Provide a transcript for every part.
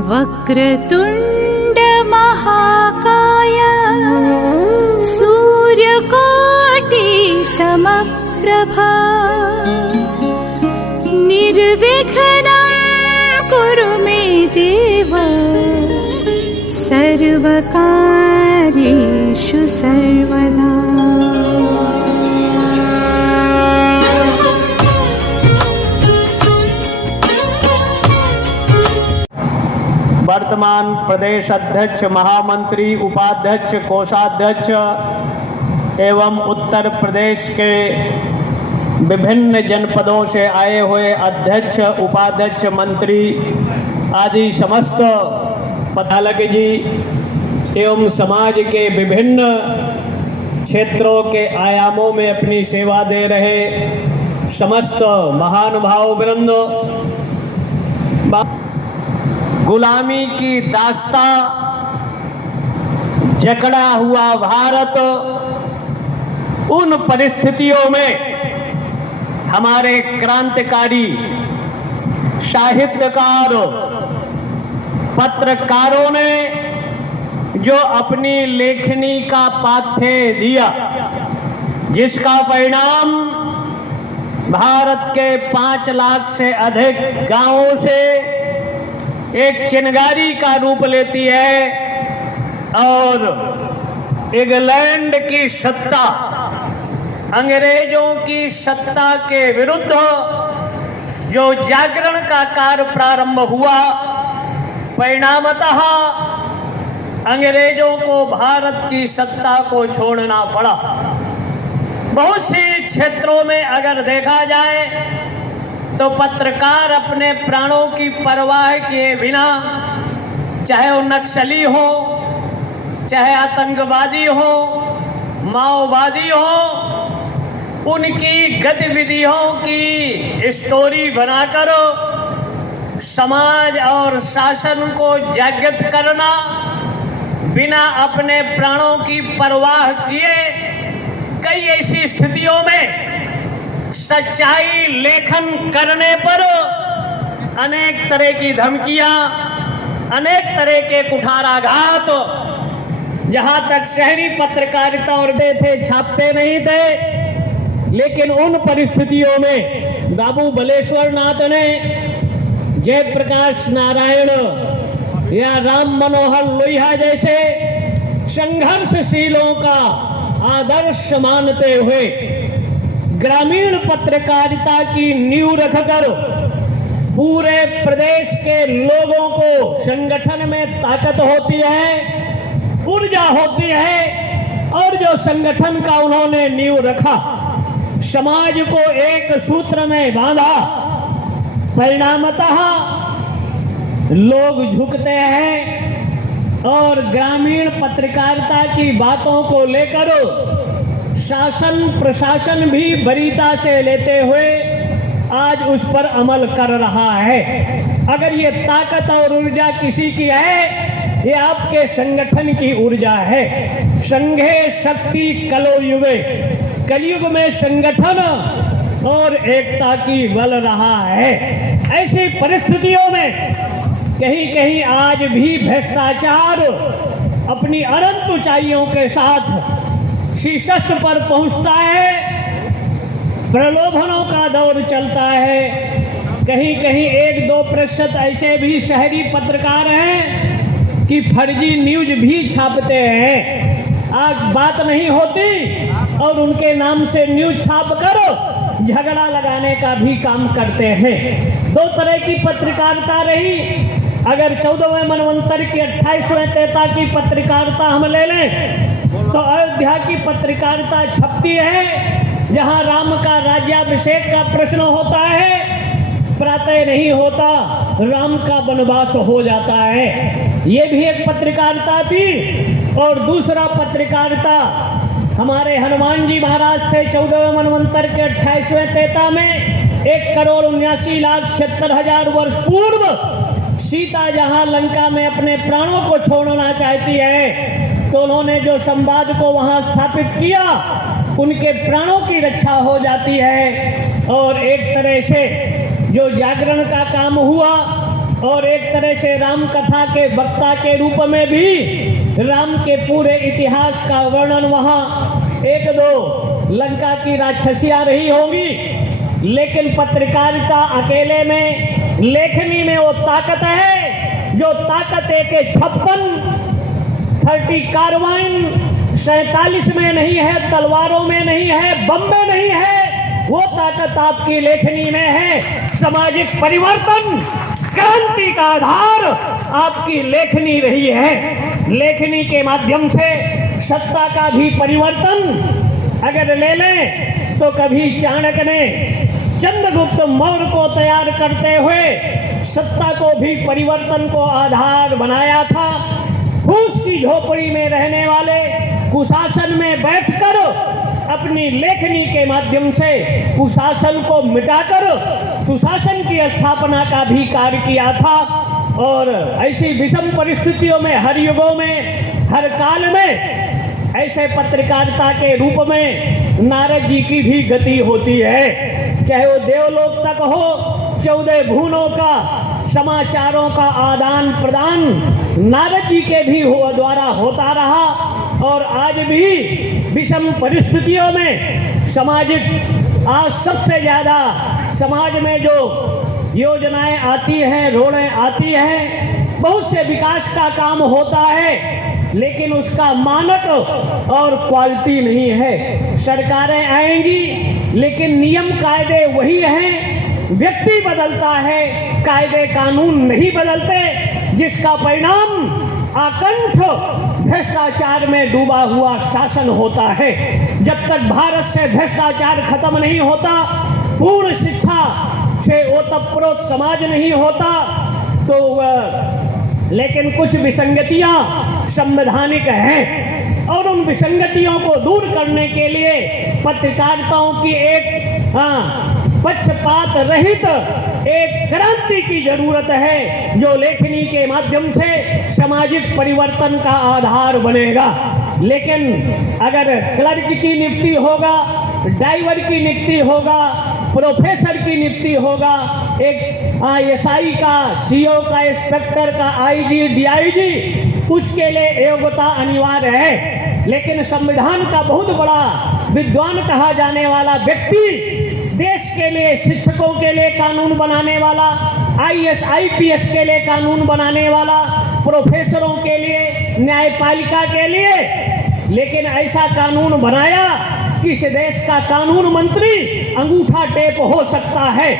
वक्रतुण्ड महाकाय सूर्यकोटि समप्रभा निर्विघ्नं कुरु मे देव सर्वकार्येषु सर्वदा। वर्तमान प्रदेश अध्यक्ष, महामंत्री, उपाध्यक्ष, कोषाध्यक्ष एवं उत्तर प्रदेश के विभिन्न जनपदों से आए हुए अध्यक्ष, उपाध्यक्ष, मंत्री आदि समस्त पदाधिकारी जी एवं समाज के विभिन्न क्षेत्रों के आयामों में अपनी सेवा दे रहे समस्त महानुभाव वृंद, गुलामी की दास्ता जकड़ा हुआ भारत, उन परिस्थितियों में हमारे क्रांतिकारी साहित्यकार, पत्रकारों ने जो अपनी लेखनी का पाथ्य दिया, जिसका परिणाम भारत के 5 लाख से अधिक गांवों से एक चिनगारी का रूप लेती है और इंग्लैंड की सत्ता, अंग्रेजों की सत्ता के विरुद्ध जो जागरण का कार्य प्रारंभ हुआ, परिणामतः अंग्रेजों को भारत की सत्ता को छोड़ना पड़ा। बहुत सी क्षेत्रों में अगर देखा जाए तो पत्रकार अपने प्राणों की परवाह किए बिना, चाहे वो नक्सली हो, चाहे आतंकवादी हो, माओवादी हो, उनकी गतिविधियों की स्टोरी बनाकर समाज और शासन को जागृत करना, बिना अपने प्राणों की परवाह किए कई ऐसी स्थितियों में सच्चाई लेखन करने पर अनेक तरह की धमकियां, अनेक तरह के कुठाराघात, जहां तक शहरी पत्रकारिता और थे छापते नहीं थे, लेकिन उन परिस्थितियों में बाबू बलेश्वर नाथ ने, जयप्रकाश नारायण या राम मनोहर लोहिया जैसे संघर्षशीलों का आदर्श मानते हुए ग्रामीण पत्रकारिता की नींव रखकर पूरे प्रदेश के लोगों को संगठन में ताकत होती है, ऊर्जा होती है, और जो संगठन का उन्होंने नींव रखा, समाज को एक सूत्र में बांधा, परिणामतः लोग झुकते हैं और ग्रामीण पत्रकारिता की बातों को लेकर शासन प्रशासन भी वरीयता से लेते हुए आज उस पर अमल कर रहा है। अगर ये ताकत और ऊर्जा किसी की है, ये आपके संगठन की ऊर्जा है। संघे शक्ति कलो युगे, कलयुग में संगठन और एकता की बल रहा है। ऐसी परिस्थितियों में कहीं कहीं आज भी भ्रष्टाचार अपनी अनंत ऊंचाइयों के साथ शीर्ष पर पहुंचता है, प्रलोभनों का दौर चलता है। कहीं कहीं 1-2% ऐसे भी शहरी पत्रकार हैं कि फर्जी न्यूज भी छापते हैं। आज बात नहीं होती और उनके नाम से न्यूज छाप कर झगड़ा लगाने का भी काम करते हैं। 2 तरह की पत्रकारिता रही। अगर 14वें मनवंतर की 28वें तेता की पत्रकारिता हम ले लें तो अयोध्या की पत्रकारिता छपती है, जहां राम का राज्याभिषेक का प्रश्न होता है, प्रातः नहीं होता, राम का वनवास हो जाता है। ये भी एक पत्रकारिता थी। और दूसरा पत्रकारिता हमारे हनुमान जी महाराज थे 14वें मनवंतर के 28वें तेता में 1,79,76,000 वर्ष पूर्व सीता जहां लंका में अपने प्राणों को छोड़ना चाहती है, तो उन्होंने जो संवाद को वहां स्थापित किया, उनके प्राणों की रक्षा हो जाती है। और एक तरह से जो जागरण का काम हुआ, और एक तरह से राम कथा के वक्ता के रूप में भी राम के पूरे इतिहास का वर्णन वहाँ एक दो लंका की राक्षसियां रही होंगी, लेकिन पत्रकारिता अकेले में, लेखनी में वो ताकत है जो ताकत एक 30 कार्बाइन 47 में नहीं है, तलवारों में नहीं है, बम में नहीं है, वो ताकत आपकी लेखनी में है। सामाजिक परिवर्तन, क्रांति का आधार आपकी लेखनी रही है। लेखनी के माध्यम से सत्ता का भी परिवर्तन अगर ले लें तो कभी चाणक्य ने चंद्रगुप्त मौर्य को तैयार करते हुए सत्ता को भी परिवर्तन को आधार बनाया था। फूस की झोपड़ी में रहने वाले कुशासन में बैठकर अपनी लेखनी के माध्यम से कुशासन को मिटाकर सुशासन की स्थापना का भी कार्य किया था। और ऐसी विषम परिस्थितियों में, हर युगों में, हर काल में ऐसे पत्रकारिता के रूप में नारद जी की भी गति होती है। चाहे वो देवलोक तक हो, 14 भुवनों का समाचारों का आदान प्रदान नारद जी के भी द्वारा होता रहा। और आज भी विषम परिस्थितियों में सामाजिक, आज सबसे ज़्यादा समाज में जो योजनाएं आती हैं, रोडें आती हैं, बहुत से विकास का काम होता है, लेकिन उसका मानक और क्वालिटी नहीं है। सरकारें आएंगी लेकिन नियम कायदे वही हैं, व्यक्ति बदलता है, कायदे कानून नहीं बदलते, जिसका परिणाम आकंठ भ्रष्टाचार में डूबा हुआ शासन होता है। जब तक भारत से भ्रष्टाचार खत्म नहीं होता, पूर्ण शिक्षा से ओतप्रोत समाज नहीं होता, तो लेकिन कुछ विसंगतियां संवैधानिक हैं और उन विसंगतियों को दूर करने के लिए पत्रकारिताओं की एक पक्षपात रहित एक क्रांति की जरूरत है, जो लेखनी के माध्यम से सामाजिक परिवर्तन का आधार बनेगा। लेकिन अगर क्लर्क की नियुक्ति होगा, ड्राइवर की नियुक्ति होगा, प्रोफेसर की नियुक्ति होगा, एक एसआई का, सीओ का, इंस्पेक्टर का, आईजी, डीआईजी, उसके लिए योग्यता अनिवार्य है। लेकिन संविधान का बहुत बड़ा विद्वान कहा जाने वाला व्यक्ति, देश के लिए, शिक्षकों के लिए कानून बनाने वाला, आईएएस आईपीएस के लिए कानून बनाने वाला, प्रोफेसरों के लिए, न्यायपालिका के लिए, लेकिन ऐसा कानून बनाया कि इस देश का कानून मंत्री अंगूठा टेप हो सकता है।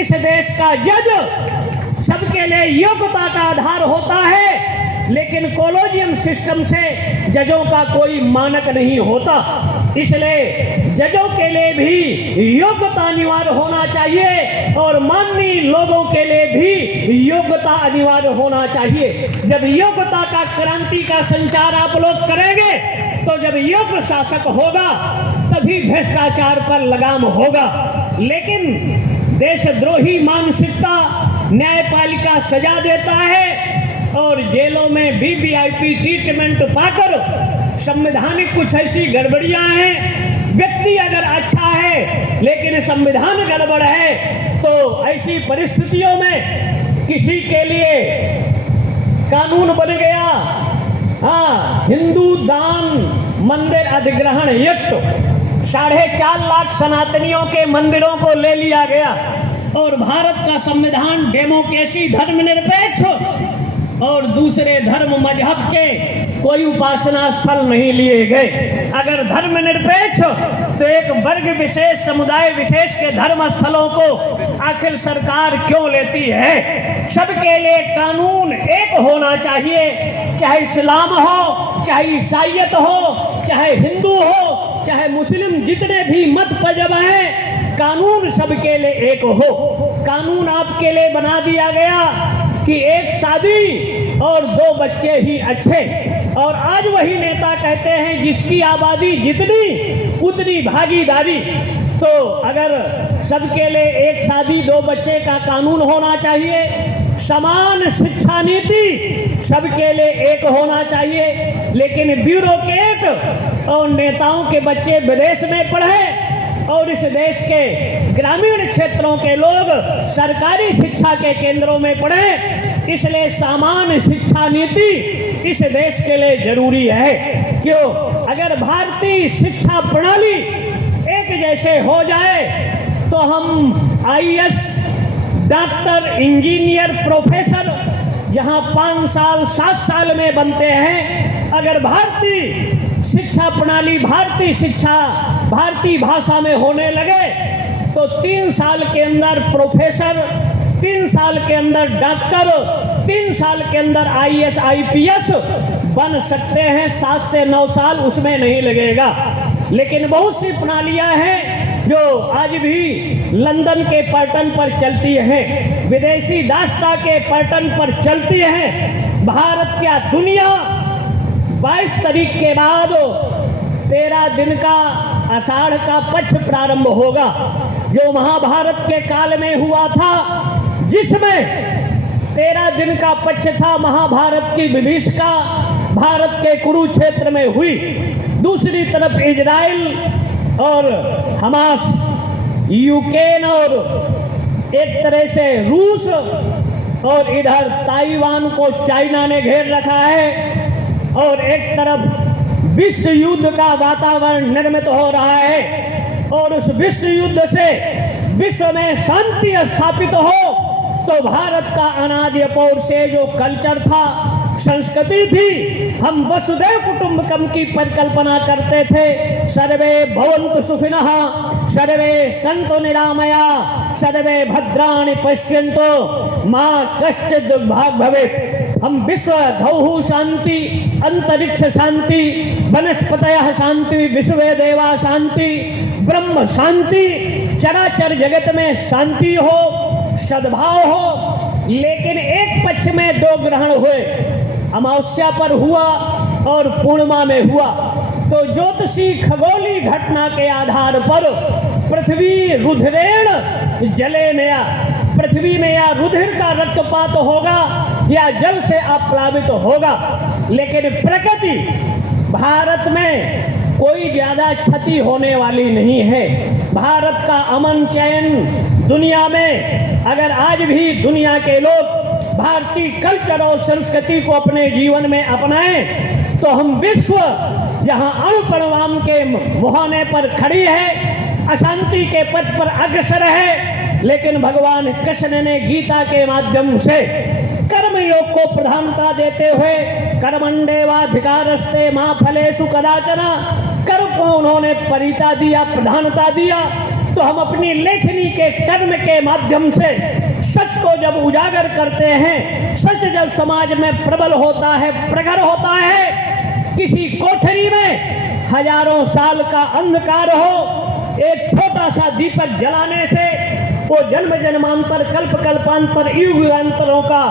इस देश का जज सबके लिए योग्यता का आधार होता है, लेकिन कॉलेजियम सिस्टम से जजों का कोई मानक नहीं होता। इसलिए जजों के लिए भी योग्यता अनिवार्य होना चाहिए और माननीय लोगों के लिए भी योग्यता अनिवार्य होना चाहिए। जब योग्यता का, क्रांति का संचार आप लोग करेंगे, तो जब योग्य शासक होगा तभी भ्रष्टाचार पर लगाम होगा। लेकिन देशद्रोही मानसिकता, न्यायपालिका सजा देता है और जेलों में वीवीआईपी ट्रीटमेंट पाकर संवैधानिक कुछ ऐसी गड़बड़ियां हैं। व्यक्ति अगर अच्छा है लेकिन संविधान गड़बड़ है, तो ऐसी परिस्थितियों में किसी के लिए कानून बन गया, हिंदू दान मंदिर अधिग्रहण एक्ट, 4.5 लाख सनातनियों के मंदिरों को ले लिया गया और भारत का संविधान डेमोक्रेसी, धर्मनिरपेक्ष और दूसरे धर्म मजहब के कोई उपासना स्थल नहीं लिए गए। अगर धर्मनिरपेक्ष तो एक वर्ग विशेष, समुदाय विशेष के धर्म स्थलों को आखिर सरकार क्यों लेती है? सबके लिए कानून एक होना चाहिए, चाहे इस्लाम हो, चाहे ईसाईयत हो, चाहे हिंदू हो, चाहे मुस्लिम, जितने भी मत मजहब हैं, कानून सबके लिए एक हो। कानून आपके लिए बना दिया गया कि एक शादी और 2 बच्चे ही अच्छे। और आज वही नेता कहते हैं जिसकी आबादी जितनी उतनी भागीदारी। तो अगर सबके लिए एक शादी 2 बच्चे का कानून होना चाहिए, समान शिक्षा नीति सबके लिए एक होना चाहिए, लेकिन ब्यूरोक्रेट और नेताओं के बच्चे विदेश में पढ़े और इस देश के ग्रामीण क्षेत्रों के लोग सरकारी शिक्षा के केंद्रों में पढ़े, इसलिए सामान्य शिक्षा नीति इस देश के लिए जरूरी है। क्यों? अगर भारतीय शिक्षा प्रणाली एक जैसे हो जाए तो हम आईएएस, डॉक्टर, इंजीनियर, प्रोफेसर जहां 5 साल 7 साल में बनते हैं, अगर भारतीय शिक्षा प्रणाली, भारतीय शिक्षा भारतीय भाषा में होने लगे तो 3 साल के अंदर प्रोफेसर, 3 साल के अंदर डॉक्टर, 3 साल के अंदर आईएएस, आईपीएस बन सकते हैं। 7 से 9 साल उसमें नहीं लगेगा। लेकिन बहुत सी प्रणालियां हैं जो आज भी लंदन के पैटर्न पर चलती हैं, विदेशी दास्ता के पैटर्न पर चलती हैं। भारत क्या, दुनिया 22 तारीख के बाद 13 दिन का आषाढ़ का पक्ष प्रारंभ होगा, जो महाभारत के काल में हुआ था, जिसमें 13 दिन का पक्ष था। महाभारत की विभीषिका भारत के कुरुक्षेत्र में हुई। दूसरी तरफ इजराइल और हमास, यूक्रेन और एक तरह से रूस, और इधर ताइवान को चाइना ने घेर रखा है, और एक तरफ विश्व युद्ध का वातावरण निर्मित हो रहा है। और उस विश्व युद्ध से विश्व में शांति स्थापित हो तो भारत का अनादि अपूर्व से जो कल्चर था, संस्कृति थी, हम वसुधैव कुटुंबकम की परिकल्पना करते थे। सर्वे भवन्तु सुखिनः, सर्वे सन्तु निरामया, सर्वे भद्राणि पश्यन्तु मा कश्चित् दुर्भाग् भवेत्। हम विश्व धौः शांति, अंतरिक्ष शांति, वनस्पतयः शांति, विश्वे देवा शांति, ब्रह्म शांति, चराचर जगत में शांति हो, सद्भाव हो। लेकिन एक पक्ष में 2 ग्रहण हुए, अमावस्या पर हुआ और पूर्णिमा में हुआ। तो ज्योतिषी खगोली घटना के आधार पर पृथ्वी रुधिरेण जलेनया, पृथ्वी में या रुधिर का रक्तपात होगा या जल से आप्लावित होगा। लेकिन प्रकृति, भारत में कोई ज्यादा क्षति होने वाली नहीं है। भारत का अमन चैन दुनिया में, अगर आज भी दुनिया के लोग भारतीय कल्चर और संस्कृति को अपने जीवन में अपनाएं तो हम विश्व जहां अणुपरमाणु के मुहाने पर खड़ी है, अशांति के पथ पर अग्रसर है। लेकिन भगवान कृष्ण ने गीता के माध्यम से कर्म योग को प्रधानता देते हुए कर्मण्येवाधिकारस्ते मा फलेषु कदाचन, कर्म को उन्होंने परिता दिया, प्रधानता दिया। तो हम अपनी लेखनी के कर्म के माध्यम से सच को जब उजागर करते हैं, सच जब समाज में प्रबल होता है, प्रखर होता है, किसी कोठरी में हजारों साल का अंधकार हो, एक छोटा सा दीपक जलाने से वो जन्म जन्मांतर, कल्प कल्पांतर, युग युगांतरों का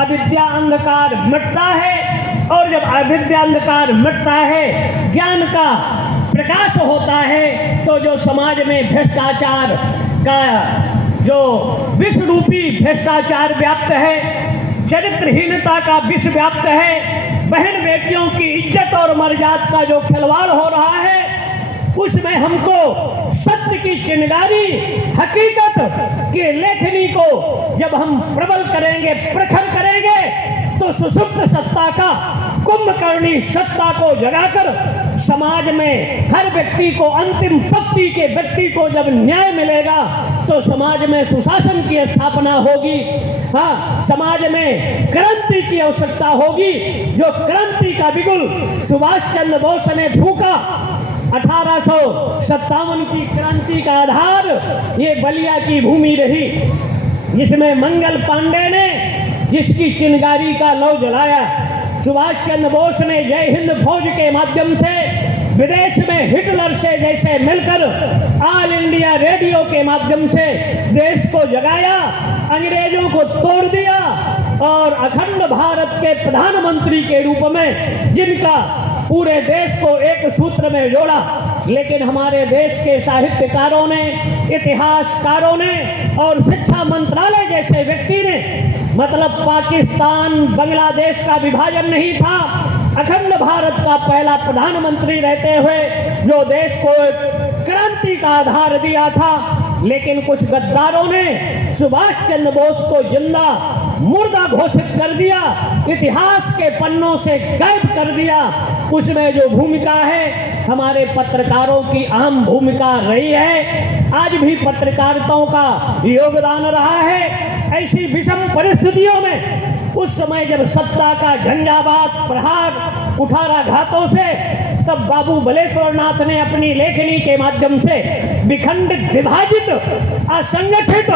अविद्या अंधकार मिटता है। और जब अविद्या अंधकार मिटता है, ज्ञान का प्रकाश होता है, तो जो समाज में भ्रष्टाचार का जो विष रूपी भ्रष्टाचार व्याप्त है, चरित्रहीनता का विष व्याप्त है, बहन बेटियों की इज्जत और मर्यादा का जो खिलवाड़ हो रहा है, उसमें हमको सत्य की चिंगारी, हकीकत की लेखनी को जब हम प्रबल करेंगे, प्रखर करेंगे, तो सुसुप्त सत्ता का, कुंभकर्णी सत्ता को जगाकर समाज में हर व्यक्ति को, अंतिम पंक्ति के व्यक्ति को जब न्याय मिलेगा तो समाज में सुशासन की स्थापना होगी। हाँ, समाज में क्रांति की आवश्यकता होगी। जो क्रांति का बिगुल सुभाष चंद्र बोस ने फूंका, 1857 की क्रांति का आधार ये बलिया की भूमि रही, जिसमें मंगल पांडे ने जिसकी चिंगारी का लौ जलाया। सुभाष चंद्र बोस ने जय हिंद फौज के माध्यम से विदेश में हिटलर से जैसे मिलकर ऑल इंडिया रेडियो के माध्यम से देश को जगाया, अंग्रेजों को तोड़ दिया और अखंड भारत के प्रधानमंत्री के रूप में जिनका पूरे देश को एक सूत्र में जोड़ा। लेकिन हमारे देश के साहित्यकारों ने, इतिहासकारों ने और शिक्षा मंत्रालय जैसे व्यक्ति ने, मतलब पाकिस्तान, बांग्लादेश का विभाजन नहीं था, अखंड भारत का पहला प्रधानमंत्री रहते हुए जो देश को क्रांति का आधार दिया था। लेकिन कुछ गद्दारों ने सुभाष चंद्र बोस को जिंदा मुर्दा घोषित कर दिया, इतिहास के पन्नों से गायब कर दिया। उसमें जो भूमिका है हमारे पत्रकारों की अहम भूमिका रही है, आज भी पत्रकारिताओं का योगदान रहा है। ऐसी विषम परिस्थितियों में उस समय जब सत्ता का झंझावात प्रहार कुठाराघातों से, तब बाबू बलेश्वर नाथ ने अपनी लेखनी के माध्यम से विखंडित, विभाजित, असंगठित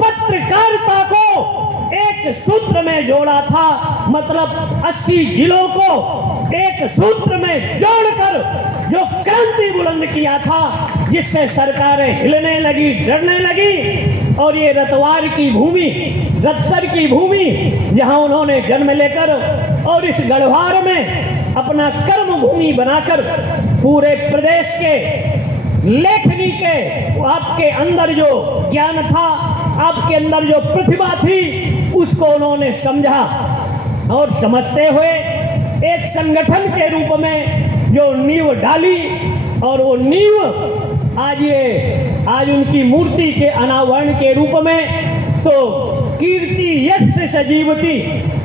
पत्रकारिता को एक सूत्र में जोड़ा था। मतलब 80 जिलों को एक सूत्र में जोड़कर जो क्रांति बुलंद किया था, जिससे सरकारें हिलने लगी, डरने लगी। और ये रतवार की भूमि, रतसर की भूमि, जहां उन्होंने जन्म लेकर और इस गढ़वार में अपना कर्म भूमि बनाकर पूरे प्रदेश के लेखनी के, आपके अंदर जो ज्ञान था, आपके अंदर जो प्रतिभा थी, उसको उन्होंने समझा और समझते हुए एक संगठन के रूप में जो नींव डाली। और वो नींव आज उनकी मूर्ति के अनावरण के रूप में, तो कीर्ति यश सजीवती,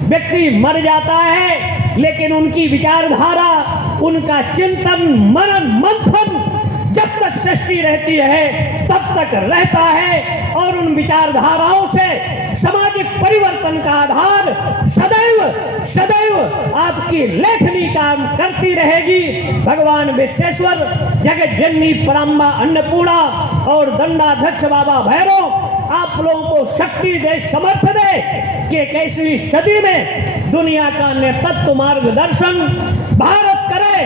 व्यक्ति मर जाता है लेकिन उनकी विचारधारा, उनका चिंतन, मनन, मंथन जब तक सृष्टि रहती है तब तक रहता है। और उन विचारधाराओं से सामाजिक परिवर्तन का आधार सदैव सदैव आपकी लेखनी काम करती रहेगी। भगवान विश्वेश्वर, जगत जननी पराम्बा अन्नपूर्णा और दंडाध्यक्ष बाबा भैरव आप लोगों को शक्ति दे, समर्थ दे कि 21वीं सदी में दुनिया का नेतृत्व मार्गदर्शन भारत करे,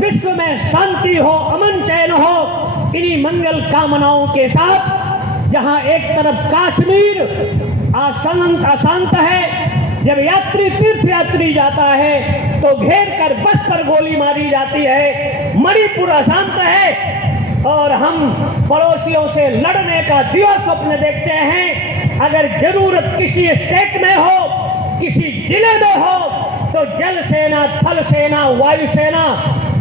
विश्व में शांति हो, अमन चैन हो। इन्हीं मंगल कामनाओं के साथ, जहां एक तरफ कश्मीर अशांत है, जब यात्री तीर्थ यात्री जाता है तो घेर कर बस पर गोली मारी जाती है, मणिपुर अशांत है और हम पड़ोसियों से लड़ने का दिवा स्वप्न देखते हैं। अगर जरूरत किसी स्टेट में हो, किसी जिले में हो, तो जल सेना, थल सेना, वायु सेना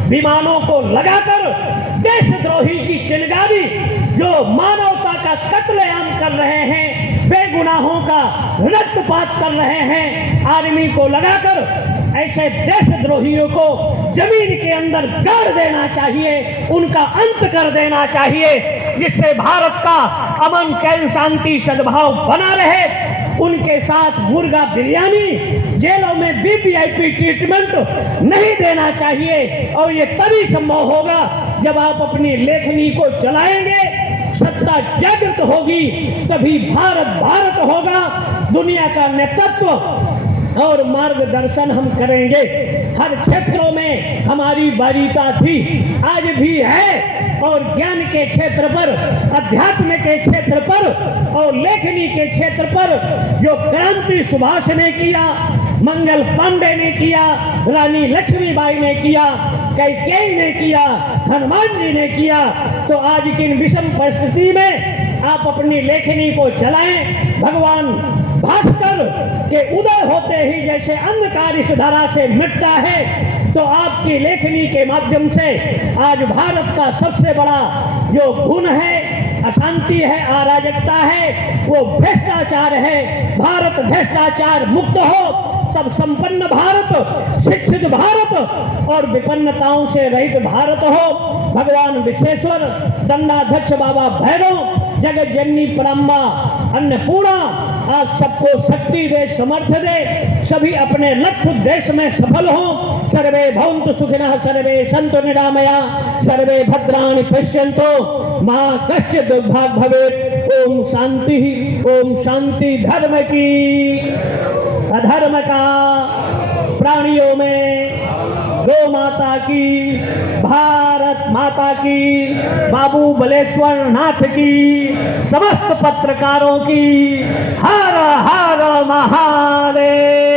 विमानों को लगाकर देशद्रोही की चिंगारी, जो मानवता का कत्लेआम कर रहे हैं, बेगुनाहों का रक्तपात कर रहे हैं, आर्मी को लगाकर ऐसे देशद्रोहियों को जमीन के अंदर गाड़ देना चाहिए, उनका अंत कर देना चाहिए, जिससे भारत का अमन, चैन, शांति, सद्भाव बना रहे। उनके साथ मुर्गा बिरयानी, जेलों में वीवीआईपी ट्रीटमेंट नहीं देना चाहिए। और ये तभी संभव होगा जब आप अपनी लेखनी को चलाएंगे, सत्ता जागृत होगी, तभी भारत भारत होगा। दुनिया का नेतृत्व और मार्गदर्शन हम करेंगे। हर क्षेत्रों में हमारी वरीयता थी, आज भी है। और ज्ञान के क्षेत्र पर, अध्यात्म के क्षेत्र पर और लेखनी के क्षेत्र पर जो क्रांति सुभाष ने किया, मंगल पांडे ने किया, रानी लक्ष्मीबाई ने किया, कैकेयी ने किया, हनुमान जी ने किया, तो आज की विषम परिस्थिति में आप अपनी लेखनी को चलाएं। भगवान भास्कर के उदय होते ही जैसे अंधकार इस धरा से मिटता है, तो आपकी लेखनी के माध्यम से आज भारत का सबसे बड़ा जो गुण है, अशांति है, अराजकता है, वो भ्रष्टाचार है। भारत भ्रष्टाचार मुक्त हो, तब संपन्न भारत, शिक्षित भारत और विपन्नताओं से रहित भारत हो। भगवान विश्वेश्वर, दंडाध्यक्ष बाबा भैरव, जगत जननी पराम्बा अन्नपूर्णा आप सबको शक्ति दे, समर्थ दे, सभी अपने लक्ष्य उद्देश्य में सफल हो। सर्वे भवन्तु सुखिनः, सर्वे सन्तु निरामया, सर्वे भद्राणि पश्यन्तु मा कश्चित् दुर्भाग् भवेत्। ओम शांति, ओम शांति। धर्म की, अधर्म का, प्राणियों में गौ माता की, भारत माता की, बाबू बलेश्वर नाथ की, समस्त पत्रकारों की हर हर महादेव।